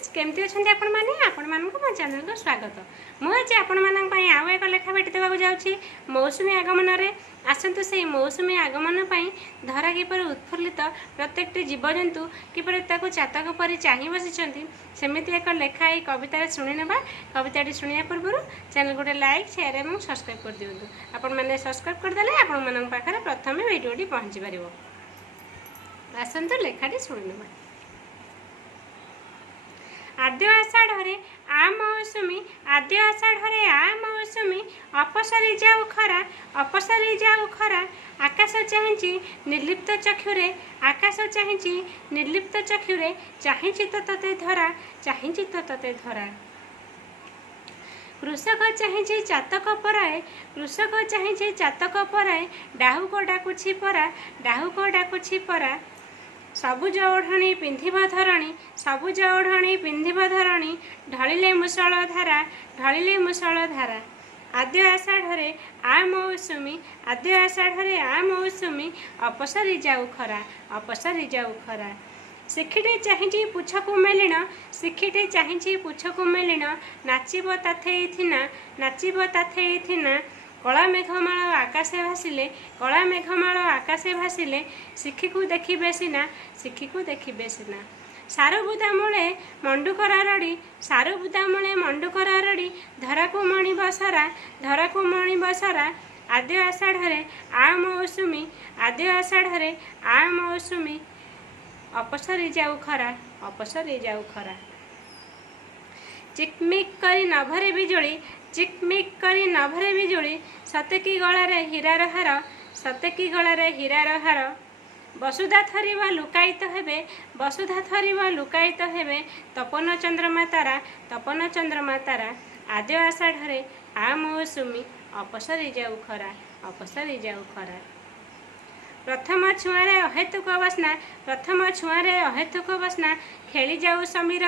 Friends केमती अच्छा आपण मानक मो चैनल को स्वागत। मुझे आपण आउ एक लेखा भेटी देवाक जाऊँगी मौसुमी आगमन में। आसतु से मौसुमी आगमन धरा किपर उत्फुल्लित प्रत्येक जीवजंतु किपर चातक परी चाह बसी सेमती एक लेखा ये कवितार शुणी ना। कविताटी शुणा पूर्व चैनल गोटे लाइक शेयर और सब्सक्राइब कर दिंतु। आपण मैंने सब्सक्राइब करदे आपण पाखे प्रथम भिडियोटी पहुँची पार। आसतु लेखाटी शुणी ना। आद्य आषाढ़े आ मौसुमी आद्य आषाढ़े आ मौसुमी अपसरी जाऊ खरा आकाश चाही निर्लिप्त चक्षुरे आकाश चाही निर्लिप्त चक्षुरे चाही तो तते धरा कृषक चाही चातक पराए डाहुक डाकुछि परा सबुज ओढ़णी पिंधिब धरणी ढलिले मुसल धारा आद्य आषाढ़े आ मौसुमी अपसरी जाऊ खरा शिखिटे चाही पुछकु मेलिन नाचिब ताथेई थिना कला मेघमाल आकाशे भासिले शिखी को देखिबे सिना सारुबुदा मूले मंडुकर आरड़ी धराकु मणि बसरा आद्य आषाढ़े आ मौसुमी अपसरी जाऊ खरा चिकमिक करी नभरे बिजुली सतेकी गलारे हीरार हार वसुधा थरिब लुकायित हेबे तपन चंद्रमा तारा आद्य आषाढ़े आ मौसुमी अपसरी जाऊ खरा प्रथम छुआरे अहेतुक बसना खेली जाऊ समीर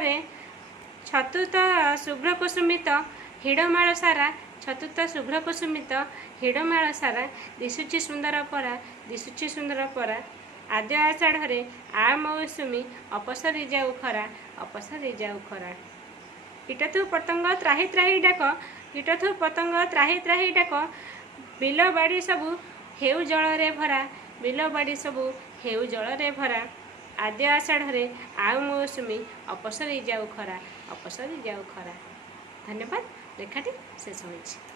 रे चतुर्थ शुभ्र कुसुमित हिड़माल सारा दिशुची सुंदर परा आद्य आषाढ़े आ मौसुमी अपसरी जाऊ खरा कीटथु पतंग त्राही डाक बिल बाड़ी सबू हेउ जल भरा आद्य आषाढ़े आ मौसुमी अपसरी जाऊ खरा धन्यवाद। लेखाटी शेष होइछि।